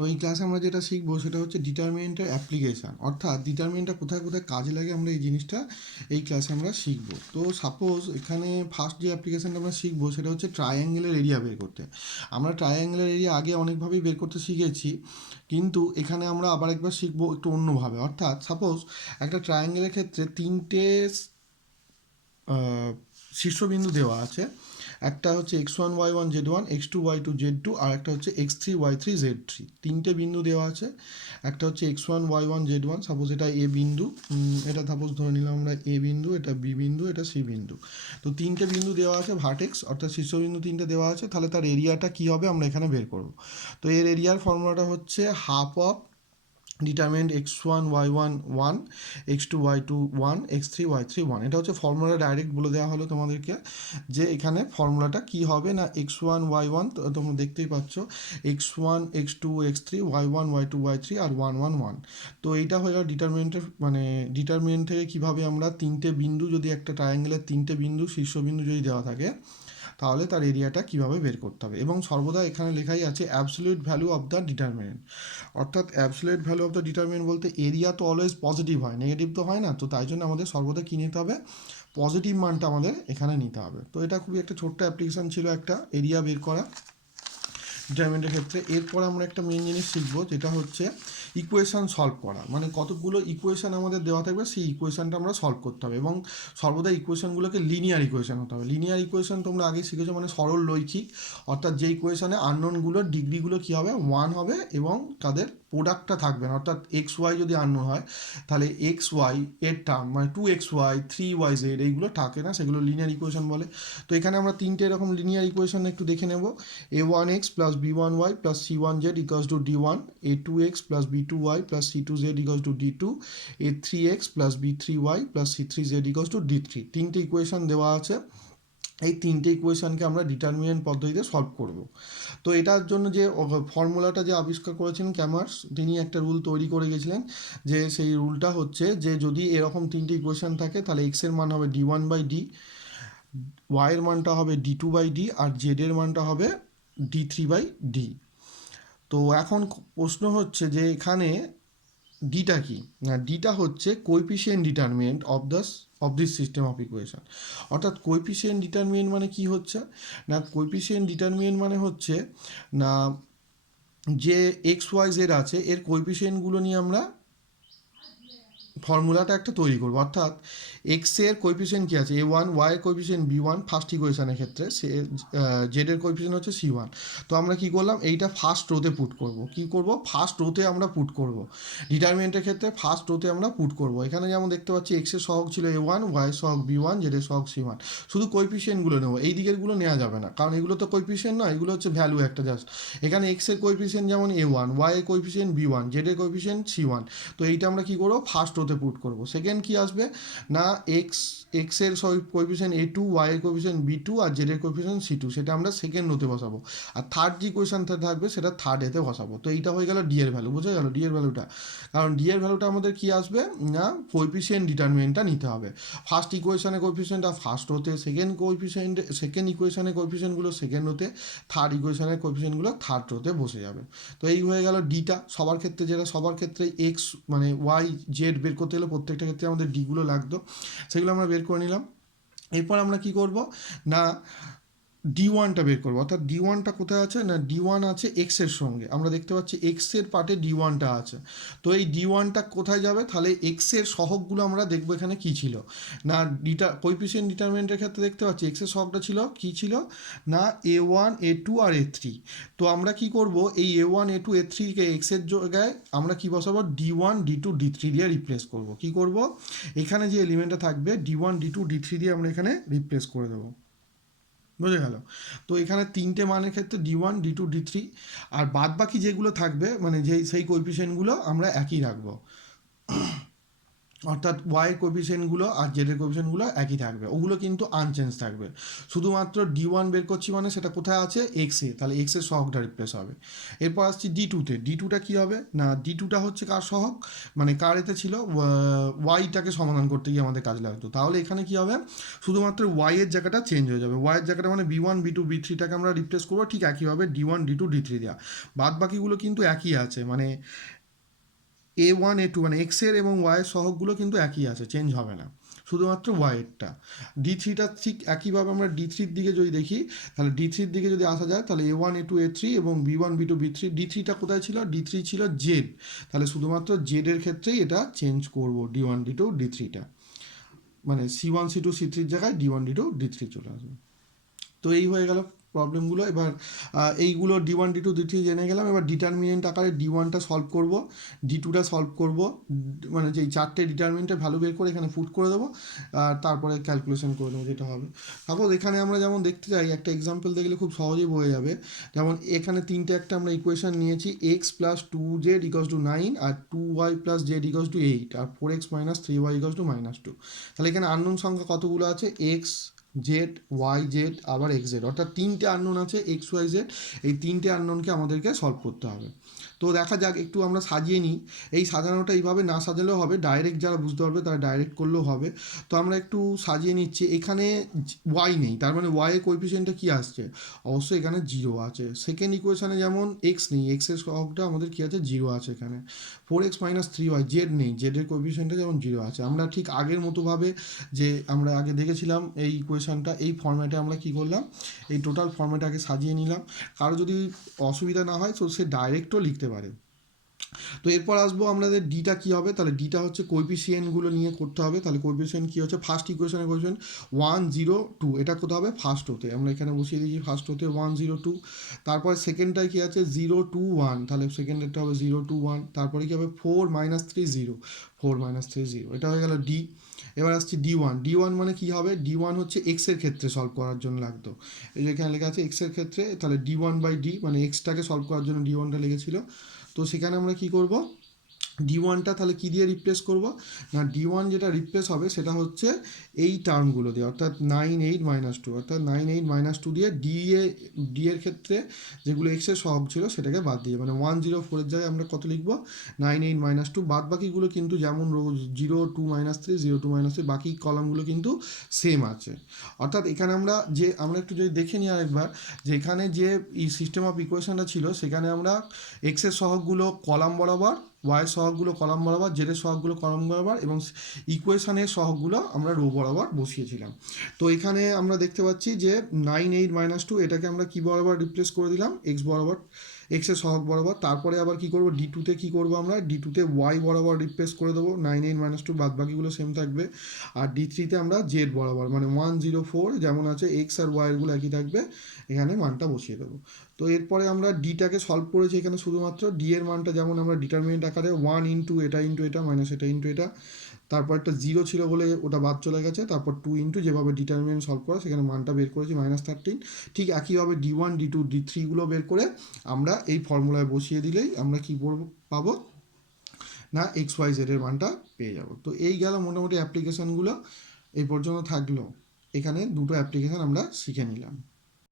তো এই ক্লাসে আমরা যেটা শিখবো সেটা হচ্ছে ডিটারমিনেন্টের অ্যাপ্লিকেশান, অর্থাৎ ডিটারমিনেন্টটা কোথায় কোথায় কাজে লাগে আমরা এই জিনিসটা এই ক্লাসে আমরা শিখবো। তো সাপোজ এখানে ফার্স্ট যে অ্যাপ্লিকেশানটা আমরা শিখবো সেটা হচ্ছে ট্রায়াঙ্গেলের এরিয়া বের করতে। আমরা ট্রায়াঙ্গেলের এরিয়া আগে অনেকভাবেই বের করতে শিখেছি, কিন্তু এখানে আমরা আবার একবার শিখবো একটু অন্যভাবে। অর্থাৎ সাপোজ একটা ট্রায়াঙ্গেলের ক্ষেত্রে তিনটে শীর্ষবিন্দু দেওয়া আছে। একটা হচ্ছে x1 y1 z1, x2 y2 z2, আর একটা হচ্ছে x3 y3 z3। তিনটে বিন্দু দেওয়া আছে। একটা হচ্ছে x1 y1 z1, সাপোজ এটা এ বিন্দু, এটা সাপোজ ধরে নিলাম আমরা এ বিন্দু, এটা বি বিন্দু, এটা সি বিন্দু। তো তিনটে বিন্দু দেওয়া আছে, ভার্টেক্স অর্থাৎ শীর্ষবিন্দু তিনটে দেওয়া আছে। তাহলে তার এরিয়াটা কী হবে আমরা এখানে বের করব। তো এর এরিয়ার ফর্মুলাটা হচ্ছে half of determinant x1 y1 1, x2 y2 1, x3 y3 1। এটা হচ্ছে ফর্মুলা, ডাইরেক্ট বলে দেওয়া হলো তোমাদেরকে যে এখানে ফর্মুলাটা কি হবে না x1 y1, তোমরা দেখতেই পাচ্ছ x1 x2 x3 y1 y2 y3 আর 1 1 1। তো এইটা হলো ডিটারমিনেন্টের, মানে ডিটারমিনেন্ট থেকে কীভাবে আমরা তিনটে বিন্দু, যদি একটা ট্রায়াঙ্গেলের তিনটে বিন্দু শীর্ষবিন্দু যদি দেওয়া থাকে তাহলে তার এরিয়াটা কীভাবে বের করতে হবে। এবং সর্বদা এখানে লেখাই আছে absolute value of the determinant. অর্থাৎ absolute value of the determinant বলতে এরিয়া তো অলওয়েজ পজিটিভ হয়, নেগেটিভ তো হয় না। তো তাই জন্য আমাদের সর্বদা কী নিতে হবে, পজিটিভ মানটা আমাদের এখানে নিতে হবে। তো এটা খুবই একটা ছোট্ট অ্যাপ্লিকেশান ছিল একটা এরিয়া বের করা ডিটারমিনেন্টের ক্ষেত্রে। এরপর আমরা একটা মেন জিনিস শিখবো যেটা হচ্ছে ইকুয়েশান সলভ করা। মানে কতগুলো ইকুয়েশান আমাদের দেওয়া থাকবে, সেই ইকুয়েশানটা আমরা সলভ করতে হবে এবং সর্বদা ইকুয়েশানগুলোকে লিনিয়ার ইকুয়েশান হতে হবে। লিনিয়ার ইকুয়েশান তোমরা আগে শিখেছো, মানে সরল রৈখিক। অর্থাৎ যে ইকুয়েশানে আননোনগুলোর ডিগ্রিগুলো কী হবে, 1 হবে এবং তাদের প্রোডাক্টটা থাকবে না। অর্থাৎ এক্স ওয়াই যদি আননোন হয় তাহলে এক্স ওয়াই এর টার্ম মানে 2xy 3yz এইগুলো থাকে না, সেগুলো লিনিয়ার ইকুয়েশান বলে। তো এখানে আমরা তিনটে এরকম লিনিয়ার ইকুয়েশান একটু দেখে নেব। a1x plus b1y plus c1z equals to d1, a2x plus b2y plus c2z equals to d2, a3x plus b3y plus c3z equals to d3। তিনটে ইকুয়েশান দেওয়া আছে। এই তিনটে ইকুয়েশানকে আমরা ডিটারমিনেন্ট পদ্ধতিতে সলভ করব। তো এটার জন্য যে ফর্মুলাটা যে আবিষ্কার করেছেন ক্যামার্স, তিনি একটা রুল তৈরি করে গেছিলেন। যে সেই রুলটা হচ্ছে যে যদি এরকম তিনটে ইকুয়েশান থাকে তাহলে এক্সের মান হবে d1/d, ওয়াইয়ের মানটা হবে d2/d, আর জেডের মানটা হবে d3/d। তো এখন প্রশ্ন হচ্ছে যে এখানে ডিটা কি না, ডিটা হচ্ছে coefficient determinant of this system of equation. অর্থাৎ কোএফিসিয়েন্ট ডিটারমিনেন্ট মানে কি হচ্ছে না, কোএফিসিয়েন্ট ডিটারমিনেন্ট মানে হচ্ছে না যে এক্স ওয়াই জেড আছে এর কোএফিসিয়েন্টগুলো নিয়ে আমরা ফর্মুলাটা একটা তৈরি করবো। অর্থাৎ এক্সের কোএফিসিয়েন্ট কী আছে a1, ওয়াইয়ের কোএফিসিয়েন্ট b1 ফার্স্ট ইকুয়েশানের ক্ষেত্রে, জেডের কোএফিসিয়েন্ট হচ্ছে c1। তো আমরা কি করলাম, এইটা ফার্স্ট রোতে পুট করব। কি করব, ফার্স্ট রোতে আমরা পুট করব। ডিটারমিনেন্টের ক্ষেত্রে ফার্স্ট রোতে আমরা পুট করব। এখানে যেমন দেখতে পাচ্ছি এক্সের সহগ ছিল a1, ওয়াইয়ের সহগ b1, জেডের সহগ c1। শুধু কোএফিসিয়েন্টগুলো নেবো, এই দিকেরগুলো নেওয়া যাবে না, কারণ এগুলো তো কোএফিসিয়েন্ট নয়, এগুলো হচ্ছে ভ্যালু একটা জাস্ট। এখানে এক্সের কোএফিসিয়েন্ট যেমন a1, ওয়াইয়ের কোএফিসিয়েন্ট b1, জেডের কোএফিসিয়েন্ট c1। তো এইটা আমরা কি করবো, ফার্স্ট রোতে পুট করব। সেকেন্ড কি আসবে না, এক্সের কোএফিসিয়েন্ট a2, ওয়াইয়ের কোএফিসিয়েন্ট b2 আর জেডের কোএফিসিয়েন্ট c2, সেটা আমরা সেকেন্ড রোতে বসাবো। আর থার্ড যে ইকুয়েশনটা থাকবে সেটা থার্ড এতে বসাবো। তো এইটা হয়ে গেল ডি এর ভ্যালু, বুঝে গেল ডি এর ভ্যালুটা। কারণ ডি এর ভ্যালুটা আমাদের কি আসবে না, কোএফিসিয়েন্ট ডিটারমিনেন্টটা নিতে হবে। ফার্স্ট ইকুয়েশনে কোএফিসিয়েন্টটা ফার্স্ট রোতে, সেকেন্ড ইকুয়েশনের কোএফিসিয়েন্টগুলো সেকেন্ড রোতে, থার্ড ইকুয়েশনের কোএফিসিয়েন্টগুলো থার্ড রোতে বসে যাবে। তো এই হয়ে গেল ডিটা সবার ক্ষেত্রে, যেটা সবার ক্ষেত্রে এক্স মানে ওয়াই জেড বের করতে গেলে প্রত্যেকটা ক্ষেত্রে আমাদের ডিগুলো লাগতো, সেগুলো আমরা বের করে নিলাম। এরপর আমরা কি করব না, d1টা বের করবো। অর্থাৎ d1টা কোথায় আছে না, d1 আছে এক্সের সঙ্গে, আমরা দেখতে পাচ্ছি এক্সের পার্টে d1টা আছে। তো এই d1টা কোথায় যাবে, তাহলে এক্সের সহগগুলো আমরা দেখবো এখানে কি ছিল না, কোএফিসিয়েন্ট ডিটারমিনেন্টের ক্ষেত্রে দেখতে পাচ্ছি এক্সের সহগটা ছিল কি ছিল না, a1 a2 আর a3। তো আমরা কি করব, এই a1 a2 a3কে এক্সের জায়গায় আমরা কি বসাবো, d1 d2 d3 দিয়ে রিপ্লেস করব। কি করব, এখানে যে এলিমেন্টটা থাকবে d1 d2 d3 দিয়ে আমরা এখানে রিপ্লেস করে দেবো, বুঝে গেল। তো এখানে তিনটে মানের ক্ষেত্রে d1 d2 d3, আর বাদ বাকি যেগুলো থাকবে মানে সেই কোএফিসিয়েন্টগুলো আমরা একই রাখবো। অর্থাৎ ওয়াই কোএফিসিয়েন্টগুলো আর জেডের কোএফিসিয়েন্টগুলো একই থাকবে, ওগুলো কিন্তু আনচেঞ্জ থাকবে। শুধুমাত্র ডি ওয়ান বের করছি মানে সেটা কোথায় আছে, এক্সে, তাহলে এক্সের সহগটা রিপ্লেস হবে। এরপর আসছি ডি টুতে, ডি টুটা কী হবে না, ডি টুটা হচ্ছে কার সহগ, মানে কার এতে ছিল, ওয়াইটাকে সমাধান করতে গিয়ে আমাদের কাজে লাগতো। তাহলে এখানে কী হবে, শুধুমাত্র ওয়াইয়ের জায়গাটা চেঞ্জ হয়ে যাবে, ওয়াইয়ের জায়গাটা মানে B one B two B থ্রিটাকে আমরা রিপ্লেস করবো ঠিক একইভাবে D one D two D three দেওয়া। বাদ বাকিগুলো কিন্তু একই আছে, মানে এ ওয়ান এ টু মানে এক্সের এবং ওয়াইয়ের সহগগুলো কিন্তু একই আছে, চেঞ্জ হবে না, শুধুমাত্র ওয়াইয়েরটা। ডি থ্রিটা ঠিক একইভাবে আমরা ডি থ্রির দিকে যদি দেখি, তাহলে ডি থ্রির দিকে যদি আসা যায়, তাহলে A one A two A three এবং B one B two B three, D থ্রিটা কোথায় ছিল, ডি থ্রি ছিল জেড, তাহলে শুধুমাত্র জেডের ক্ষেত্রেই এটা চেঞ্জ করব, D one D two D থ্রিটা, মানে C one C two C থ্রির জায়গায় D one D two D three চলে আসবে। তো এই হয়ে গেল প্রবলেমগুলো। এবার এইগুলো D one D two D three জেনে গেলাম, এবার ডিটারমিনেন্ট আকারে ডি ওয়ানটা সলভ করবো, ডি টুটা সলভ করবো, মানে যেই চারটে ডিটারমিনেন্টের ভ্যালু বের করে এখানে পুট করে দেবো, আর তারপরে ক্যালকুলেশন করে দেবো যেটা হবে। সাপোজ এখানে আমরা যেমন দেখতে চাই, একটা এক্সাম্পল দেখলে খুব সহজেই বোঝা যাবে। যেমন এখানে তিনটে একটা আমরা ইকুয়েশন নিয়েছি, x plus two z equals to nine, আর two y plus z equals to eight, আর four x minus three y equals to minus two. তাহলে এখানে আননোন সংখ্যা কতগুলো আছে, এক্স জেড ওয়াই জেড আবার এক্স জেড, অর্থাৎ তিনটে আননোন আছে এক্স ওয়াই জেড, এই তিনটে আননোনকে আমাদেরকে সলভ করতে হবে। তো দেখা যাক, একটু আমরা সাজিয়ে নিই। এই সাজানোটা এইভাবে না সাজালেও হবে, ডাইরেক্ট যারা বুঝতে পারবে তারা ডাইরেক্ট করলেও হবে। তো আমরা একটু সাজিয়ে নিচ্ছি। এখানে ওয়াই নেই, তার মানে ওয়াই এর কোএফিসিয়েন্টটা কী আসছে, অবশ্যই এখানে জিরো আছে। সেকেন্ড ইকুয়েশনে যেমন এক্স নেই, এক্সের সহগটা আমাদের কী আছে, জিরো আছে এখানে। Four x minus three y, z নেই, জেডের কোএফিসিয়েন্টটা যেমন জিরো আছে। আমরা ঠিক আগের মতোভাবে যে আমরা আগে দেখেছিলাম এই ইকুয়েশনটা, এই ফর্ম্যাটে আমরা কি করলাম, এই টোটাল ফর্ম্যাটে আগে সাজিয়ে নিলাম। কারো যদি অসুবিধা না হয় তো সে ডাইরেক্টও লিখতে পারে। তো এরপর আসবো আমাদের ডিটা কী হবে, তাহলে ডিটা হচ্ছে কোএফিসিয়েন্টগুলো নিয়ে করতে হবে। তাহলে কোএফিসিয়েন্ট কী হচ্ছে, ফার্স্ট ইকুয়েশনের কোএফিসিয়েন্ট ওয়ান জিরো টু, এটা কোথাও হবে ফার্স্ট হতে, আমরা এখানে বসিয়ে দিয়েছি ফার্স্ট হতে ওয়ান জিরো টু। তারপরে সেকেন্ডটায় কী আছে, জিরো টু ওয়ান, তাহলে সেকেন্ডেরটা হবে জিরো টু ওয়ান। তারপরে কী হবে, four minus three zero, four minus three zero, এটা হয়ে গেল ডি। এবার আসছি ডি ওয়ান, ডি ওয়ান মানে কী হবে, ডি ওয়ান হচ্ছে এক্সের ক্ষেত্রে সলভ করার জন্য লাগতো, এই যে এখানে লেখা আছে এক্সের ক্ষেত্রে, তাহলে ডি ওয়ান বাই ডি মানে এক্সটাকে সলভ করার জন্য ডি ওয়ানটা লেগেছিল। তো সেখানে আমরা কী করব, ডি ওয়ানটা তাহলে কী দিয়ে রিপ্লেস করব না, ডি ওয়ান যেটা রিপ্লেস হবে সেটা হচ্ছে এই টার্মগুলো দিয়ে, অর্থাৎ নাইন এইট মাইনাস টু, অর্থাৎ নাইন এইট মাইনাস টু দিয়ে ডি এর ক্ষেত্রে যেগুলো এক্সের সহগ ছিল সেটাকে বাদ দিয়ে, মানে ওয়ান জিরো ফোরের জায়গায় আমরা কত লিখবো, নাইন এইট মাইনাস টু। বাদ বাকিগুলো কিন্তু যেমন zero two minus three, zero two minus three, বাকি কলামগুলো কিন্তু সেম আছে। অর্থাৎ এখানে আমরা একটু যদি দেখে নিই আরেকবার, যে এখানে যে সিস্টেম অফ ইকুয়েশনটা ছিল সেখানে আমরা এক্সের সহগগুলো কলাম বরাবর, ওয়াইয়ের সহগগুলো কলাম বরাবর, জেডের সহগগুলো কলাম বরাবর এবং ইকুয়েশনের সহগগুলো আমরা রো বরাবর বসিয়েছিলাম। তো এখানে আমরা দেখতে পাচ্ছি যে নাইন এইট মাইনাস টু, এটাকে আমরা কী বরাবর রিপ্লেস করে দিলাম, এক্স বরাবর, এক্সের সহগ বরাবর। তারপরে আবার কী করবো, ডি টুতে কী করবো, আমরা ডি টুতে ওয়াই বরাবর রিপ্লেস করে দেবো, নাইন এইট মাইনাস টু, বাদ বাকিগুলো সেম থাকবে। আর ডি থ্রিতে আমরা জেড বরাবর, মানে ওয়ান জিরো ফোর যেমন আছে, এক্স আর ওয়াইয়েরগুলো একই থাকবে, এখানে মানটা বসিয়ে দেবো। তো এরপরে আমরা ডিটাকে সলভ করেছি, এখানে শুধুমাত্র ডি এর মানটা যেমন আমরা ডিটারমিনেন্ট আকারে ওয়ান ইন্টু এটা মাইনাস এটা ইন্টু এটা, তারপর একটা জিরো ছিল বলে ওটা বাদ চলে গেছে, তারপর টু ইন্টু যেভাবে ডিটারমিনেন্ট সলভ করা সেখানে মানটা বের করেছি মাইনাস থার্টিন। ঠিক একইভাবে D one D two D থ্রিগুলো বের করে আমরা এই ফর্মুলায় বসিয়ে দিলেই আমরা কী পাবো না, এক্স ওয়াই জেডের মানটা পেয়ে যাব। তো এই গেল মোটামুটি অ্যাপ্লিকেশানগুলো, এই পর্যন্ত থাকলো। এখানে দুটো অ্যাপ্লিকেশান আমরা শিখে নিলাম।